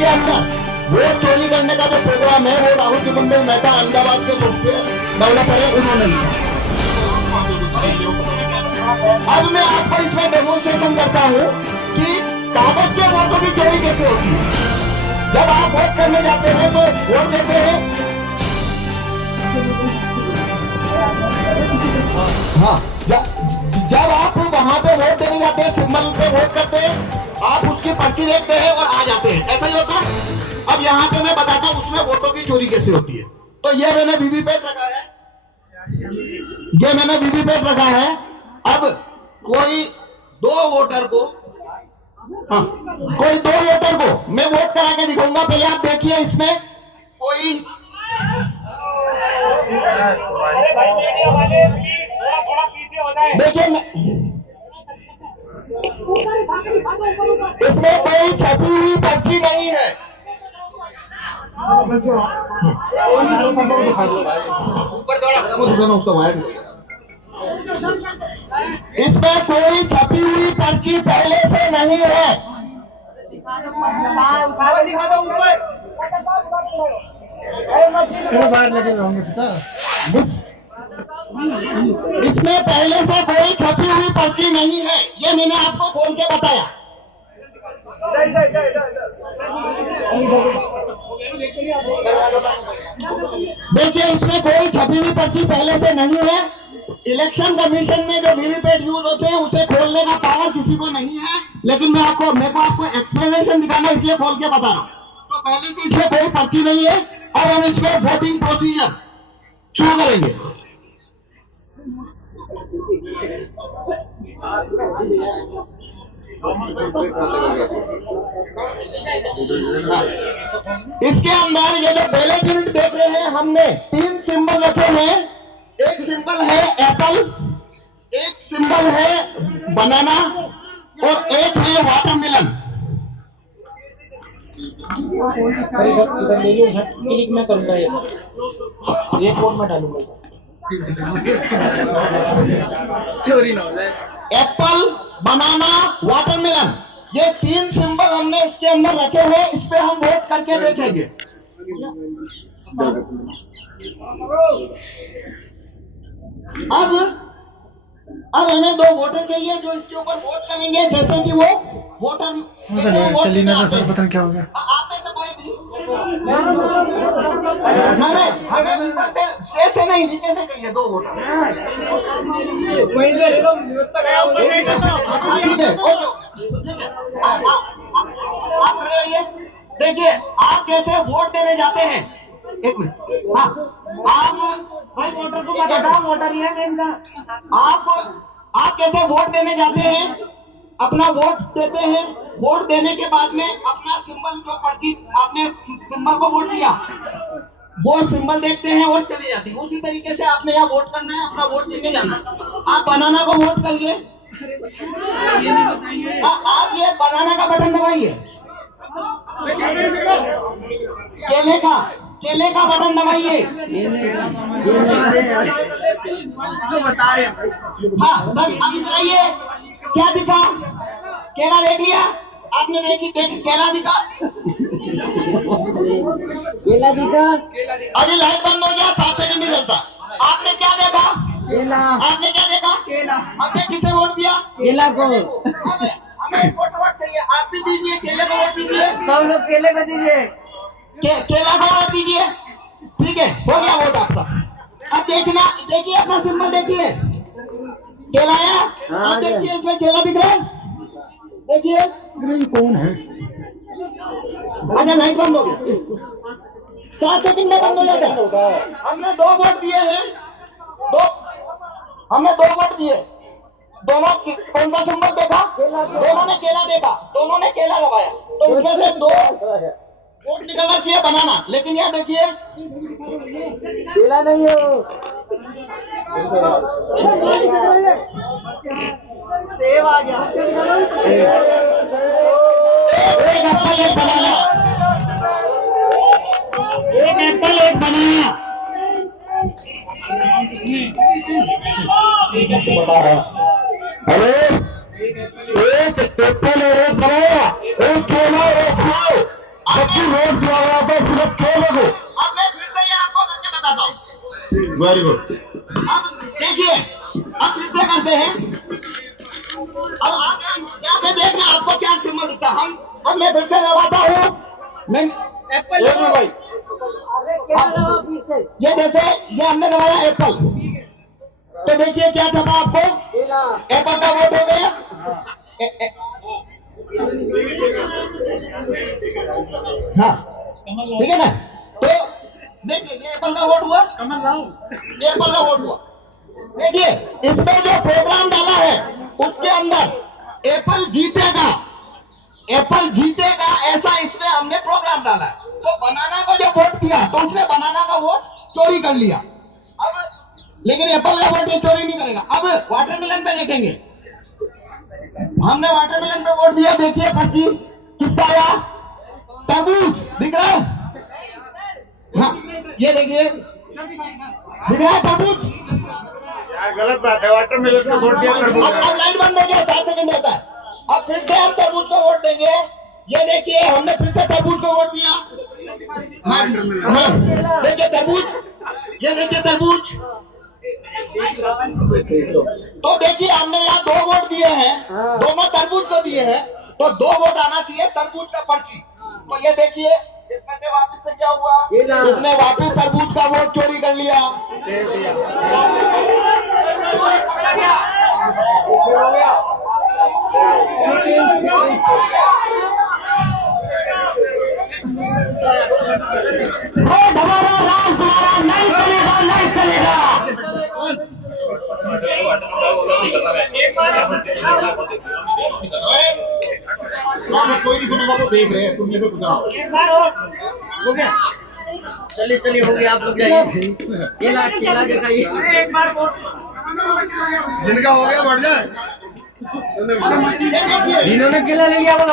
इसके अंदर वोट चोरी करने का जो प्रोग्राम है वो राहुल कुटुंबे मेहता अहमदाबाद के सॉफ्टवेयर डेवलपर है, उन्होंने लिया। अब मैं आपको इसमें डेमोन्स्ट्रेशन करता हूं कि कागज के वोटों की चोरी कैसे होती है। जब आप वोट करने जाते हैं तो वोट देते हैं, हाँ, जब आप वहां पे वोट देने जाते हैं, सिंबल पे वोट करते हैं, आप उसकी पर्ची देखते हैं और आ जाते हैं, ऐसा ही होता है। अब यहाँ पे मैं बताता हूँ उसमें वोटों की चोरी कैसे होती है। तो ये मैंने वीवीपैट रखा है, ये मैंने वीवीपैट रखा है। अब कोई दो वोटर को, हाँ, कोई दो वोटर को मैं वोट करा के दिखाऊंगा। पहले आप देखिए इसमें कोई, देखिए इसमें कोई छपी हुई पर्ची नहीं है। इसमें कोई छपी हुई पर्ची पहले से नहीं है। इसमें पहले से कोई छपी हुई पर्ची नहीं है, ये मैंने आपको खोल के बताया। देखिए इसमें कोई छपी हुई पर्ची पहले से नहीं है। इलेक्शन कमीशन में जो वीवीपैट यूज होते हैं उसे खोलने का पावर किसी को नहीं है, लेकिन मेरे को आपको एक्सप्लेनेशन दिखाना इसलिए खोल के बता रहा हूँ। तो पहले से इसमें कोई पर्ची नहीं है। और हम इसमें वोटिंग प्रोसीजर शुरू करेंगे। इसके अंदर ये जो बैलेट यूनिट देख रहे हैं, हमने 3 सिंबल रखे हैं। एक सिंबल है एप्पल, एक सिंबल है बनाना और एक है वाटरमेलन। क्लिक मैं करूंगा, ये कोड में डालूंगा, चोरी ना हो जाए। एप्पल, बनाना, वाटरमेलन, ये 3 सिंबल हमने इसके अंदर रखे हैं। इस पे हम वोट करके देखेंगे। अब हमें 2 वोटर चाहिए जो इसके ऊपर वोट करेंगे। जैसे कि वो वोटर पता क्या हो गया। आप में से कोई भी हमें ऊपर से नहीं, नीचे से चाहिए 2 वोटर। आप खड़े होइए। देखिए आप कैसे वोट देने जाते हैं। एक मिनट, हाँ, आप भाई वोटर को बता, वोटर ये है इनका। आप कैसे वोट देने जाते हैं, अपना वोट देते हैं। वोट देने के बाद में अपना सिंबल, जो पर्ची आपने सिंबल को वोट दिया, वो सिंबल देखते हैं और चली जाती है। उसी तरीके से आपने यहाँ वोट करना है, अपना वोट देके जाना है। आप बनाना को वोट करिए। आप ये बनाना का बटन दबाइए। केले का बटन दबाइए। हाँ, अब इधराइए। क्या दिखा? केला देख लिया आपने? केला दिखा? केला दिखा। अभी लाइट बंद हो गया, 7 सेकंड नहीं चलता। आपने क्या देखा? केला। आपने क्या देखा? केला। आपने किसे वोट दिया? केला को। हमें वोट चाहिए। आप भी दीजिए, केले को वोट दीजिए। सब लोग केले को दीजिए। केला को वोट दीजिए। ठीक है, हो गया वोट आपका। अब देखिए अपना सिंबल देखिए, केला आया। आप देखिए इसमें केला दिख रहा है। देखिए कौन है? अच्छा लाइट बंद हो गया, 7 सेकंड में बंद हो जाता है। हमने 2 वोट दिए हैं। हमने 2 वोट दिए। दोनों कौन सा सिंबल देखा? दोनों ने केला देखा, दोनों ने केला दबाया। तो उसमें से 2 वोट निकलना चाहिए बनाना। लेकिन यहाँ देखिए केला नहीं हो, सेब आ गया। एक एप्पल एक बनाना, एक एप्पल एक बनाना। बता रहा हेलो, एक एप्पल और एक बनाना, एक केला और एक सेब। आप आपकी वोट दिया गया तो सिर्फ 6 लोगों। अब मैं फिर से ये आपको करके बताता हूँ। Very good. अब देखिए, अब फिर से करते हैं। अब आप यहाँ पे देखना आपको क्या सिंबल दिखता है। अब मैं फिर से दबाता हूँ। मैं एप्पल भाई, ये जैसे ये हमने दबाया एप्पल, तो देखिए क्या छपा आपको, एप्पल का वोट हो गया। हाँ ठीक है ना। तो देखिए ये एप्पल का वोट हुआ, ये एप्पल का वोट हुआ। देखिए इसमें जो प्रोग्राम डाला है उसके अंदर एप्पल जीतेगा, एप्पल जीतेगा ऐसा इसमें हमने प्रोग्राम डाला है। तो बनाना को जो वोट दिया तो उसने बनाना का वोट चोरी कर लिया। अब लेकिन एप्पल का वोट ये चोरी नहीं करेगा। अब वाटरमेलन पे देखेंगे, हमने वाटरमेलन पे वोट दिया। देखिए पर्ची किसका आया, तरबूज दिख रहा है। हाँ ये देखिए दिख रहा है तरबूज। यार गलत बात है, वाटरमेलन को वोट दिया तरबूज। अब लाइट बंद हो गया, 7 सेकंड होता है। अब फिर से हम तरबूज को वोट देंगे। ये देखिए हमने फिर से तरबूज को वोट दिया। हाँ देखिए तरबूज, ये देखिए तरबूज। तो देखिए हमने यहाँ 2 वोट दिए हैं, दोनों तरबूज को दिए हैं, तो 2 वोट आना चाहिए तरबूज का पर्ची। तो ये देखिए इसमें से वापिस से क्या हुआ, उसने वापिस तरबूज का वोट चोरी कर लिया। हमारा राज हमारा नहीं चलेगा, नहीं चलेगा। कोई नहीं सुनेगा तो देख रहे हैं, तुमने तो पूछा हो गया। चलिए चलिए हो गया, आप लोग जाइए। केला केला दिखाइए। जिनका हो गया बढ़ जाए। जिन्होंने केला ले लिया वो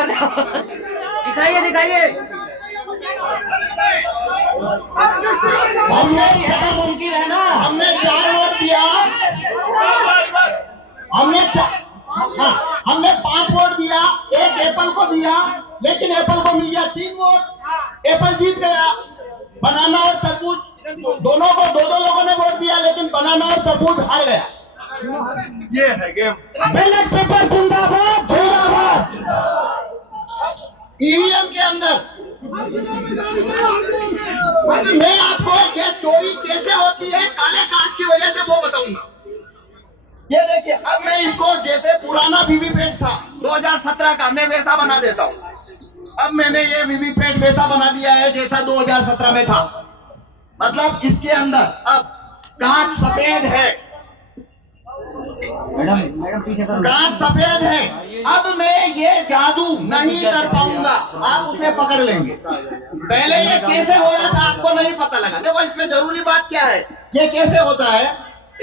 दिखाइए दिखाइए। हमने ऐसा मुमकिन है ना, हमने 4 वोट दिया, हमने 5 वोट दिया, 1 एप्पल को दिया, लेकिन एप्पल को मिल गया 3 वोट, एप्पल जीत गया। बनाना और तरबूज दोनों को 2-2 लोगों ने वोट दिया, लेकिन बनाना और तरबूज हार गया। ये है गेम। बैलेट पेपर जिंदाबाद, जिंदाबाद। ईवीएम के अंदर अब मैं आपको ये चोरी कैसे होती है काले कांच की वजह से वो बताऊंगा। ये देखिए अब मैं इनको जैसे पुराना वीवीपैट था 2017 का, मैं वैसा बना देता हूँ। अब मैंने ये वीवीपैट वैसा बना दिया है जैसा 2017 में था। मतलब इसके अंदर अब कांच सफेद है, कांच सफेद है। अब मैं ये जादू नहीं कर पाऊंगा, आप उसे पकड़ लेंगे। पहले ये कैसे हो रहा था आपको नहीं पता लगा। देखो इसमें जरूरी बात क्या है, ये कैसे होता है।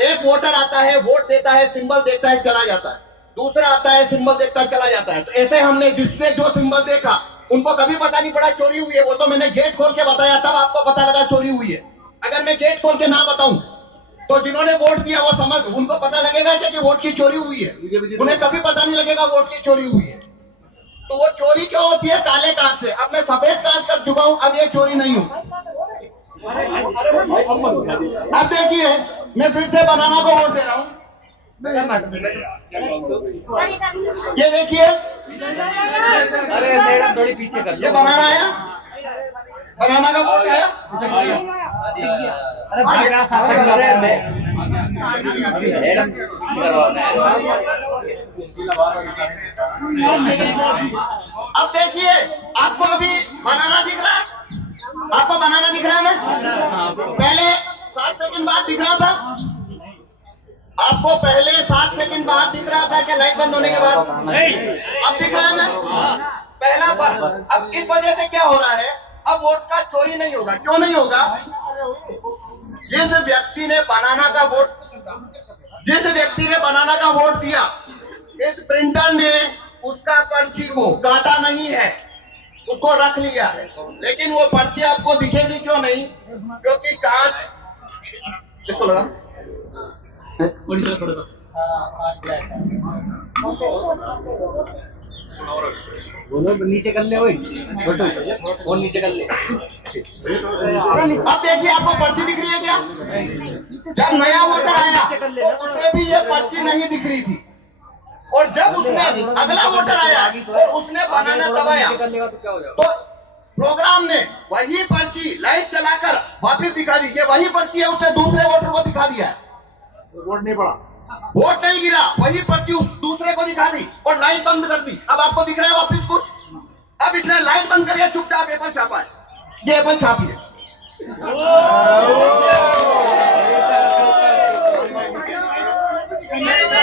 एक वोटर आता है, वोट देता है, सिंबल देखता है, चला जाता है। दूसरा आता है, सिंबल देखता है, चला जाता है। तो ऐसे हमने जिसने जो सिंबल देखा उनको कभी पता नहीं पड़ा चोरी हुई है। वो तो मैंने गेट खोल के बताया, तब आपको पता लगा चोरी हुई है। अगर मैं गेट खोल के ना बताऊं तो जिन्होंने वोट दिया वो समझ, उनको पता लगेगा कि वोट की चोरी हुई है, उन्हें कभी पता नहीं लगेगा वोट की चोरी हुई है। तो वो चोरी क्यों होती है, काले कांच से। अब मैं सफेद कांच कर चुका हूं, अब ये चोरी नहीं होगी। अब देखिए मैं फिर से बनाना को वोट दे रहा हूं। ये देखिए, अरे मैडम थोड़ी पीछे कर ये बनाना आया, बनाना का वोट आया। अब देखिए आपको अभी बनाना दिख रहा है, आपको बनाना दिख रहा है ना। पहले 7 सेकंड बाद दिख रहा था, आपको पहले 7 सेकंड बाद दिख रहा था क्या लाइट बंद होने के बाद? अब दिख रहा है ना पहला पर। अब इस वजह से क्या हो रहा है, अब वोट का चोरी नहीं होगा। क्यों नहीं होगा? जिस व्यक्ति ने बनाना का वोट दिया, इस प्रिंटर ने उसका पर्ची को काटा नहीं है, उसको रख लिया है। लेकिन वो पर्ची आपको दिखेगी क्यों नहीं? क्योंकि कांच किसको लगा? बोलो नीचे कर ले, ओए छोटू और नीचे कर ले। अब देखिए आपको पर्ची दिख रही है क्या? जब नया वोटर आया तो उसे भी ये पर्ची नहीं दिख रही थी, और जब उसने अगला वोटर आया और उसने बनाना दबाया तो प्रोग्राम ने वही पर्ची लाइट चलाकर वापस दिखा दी। ये वही पर्ची है, उसने दूसरे वोटर को दिखा दिया है। वोट नहीं पड़ा, वोट नहीं गिरा, वही पर्ची उस दूसरे को दिखा दी और लाइट बंद कर दी। अब आपको दिख रहा है वापिस कुछ? अब इसने लाइट बंद करिए, चुपचाप एप्पल छापा है, ये एप्पल छापिए।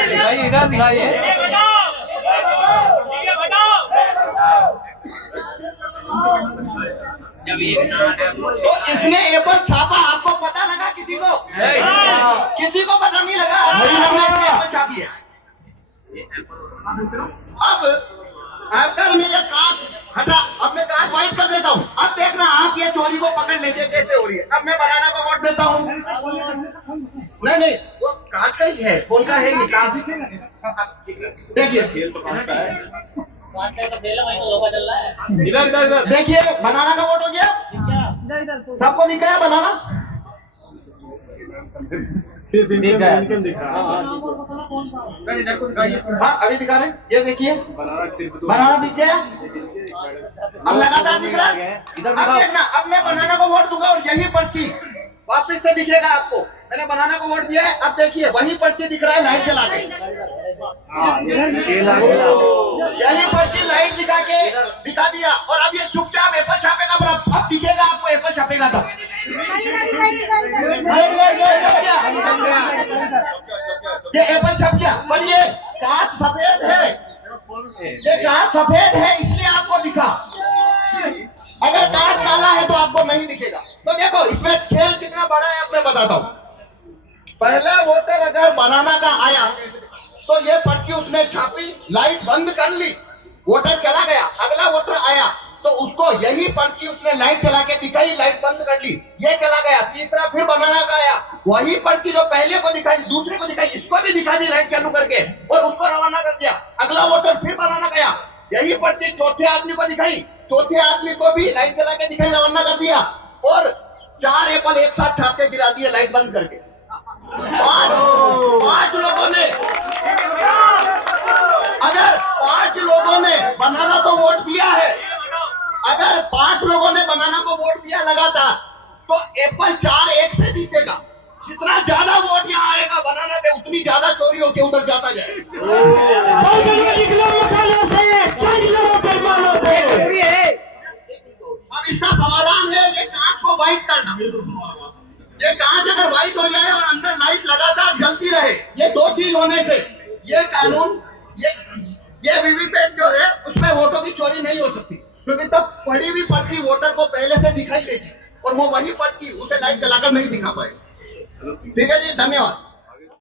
दिखाइए, इधर दिखाइए। तो इसने एप्पल छापा, आपको पता लगा किसी को? किसी को पता नहीं लगा, एप्पल छापी है। अब अगर मैं ये कांच हटा, अब मैं कांच व्हाइट कर देता हूँ। अब देखना आप ये चोरी को पकड़ लीजिए कैसे हो रही है। अब मैं बनाना को वोट देता हूँ। नहीं नहीं, वो कांच का ही है, कौन का है? कांच। देखिए इधर इधर इधर देखिए, बनाना का वोट हो गया। सबको दिख गया बनाना? सिर्फ इनके दिखा। हाँ अभी दिखा रहे हैं, ये देखिए बनाना दिख गया। अब लगातार दिख रहा है। अब देखना, अब मैं बनाना को वोट दूंगा और यही पर्ची वापस से दिखेगा आपको। मैंने बनाना को वोट दिया है, अब देखिए वही पर्ची दिख रहा है लाइट जला के। यही पर्ची लाइट दिखा दिया और अब ये चुपचाप एप्पल छापेगा। अब दिखेगा आपको एप्पल छापेगा तब। ये एप्पल छप गया, पर ये कांच सफेद है। ये कांच सफेद है इसलिए आपको दिखा। अगर कांच काला है तो आपको नहीं दिखेगा। तो देखो इसमें खेल कितना बड़ा है, अब मैं बताता हूँ। पहला वोटर अगर बनाना का आया तो ये पर्ची उसने छापी, लाइट बंद कर ली, वोटर चला गया। अगला वोटर आया तो उसको यही पर्ची उसने लाइट चला के दिखाई, लाइट बंद कर ली, ये चला गया। तीसरा फिर बनाना का आया, वही पर्ची जो पहले को दिखाई, दूसरे को दिखाई, इसको भी दिखा दी लाइट चालू करके और उसको रवाना कर दिया। अगला वोटर फिर बनाना गया, यही पर्ची चौथे आदमी को दिखाई, चौथे आदमी को भी लाइट जला के दिखाई, रवाना कर दिया और 4 एप्पल एक साथ छाप के गिरा दिए लाइट बंद करके। पांच लोगों ने, अगर 5 लोगों ने बनाना को वोट दिया है, अगर 5 लोगों ने बनाना को वोट दिया लगातार, तो एप्पल 4-1 से जीतेगा। जितना ज्यादा वोट यहाँ आएगा बनाना पे, उतनी ज्यादा चोरी होके उधर जाता जाए। अब इसका समाधान है ये कांच को व्हाइट करना। ये कांच अगर व्हाइट हो जाए और अंदर लाइट लगातार जलती रहे, ये 2 चीज होने से ये कानून, ये वीवीपैट जो है उसमें वोटों की चोरी नहीं हो सकती, क्योंकि तब पड़ी हुई पर्ची वोटर को पहले से दिखाई देगी और वो वही पर्ची उसे लाइट जलाकर नहीं दिखा पाएगी। ठीक है जी, धन्यवाद।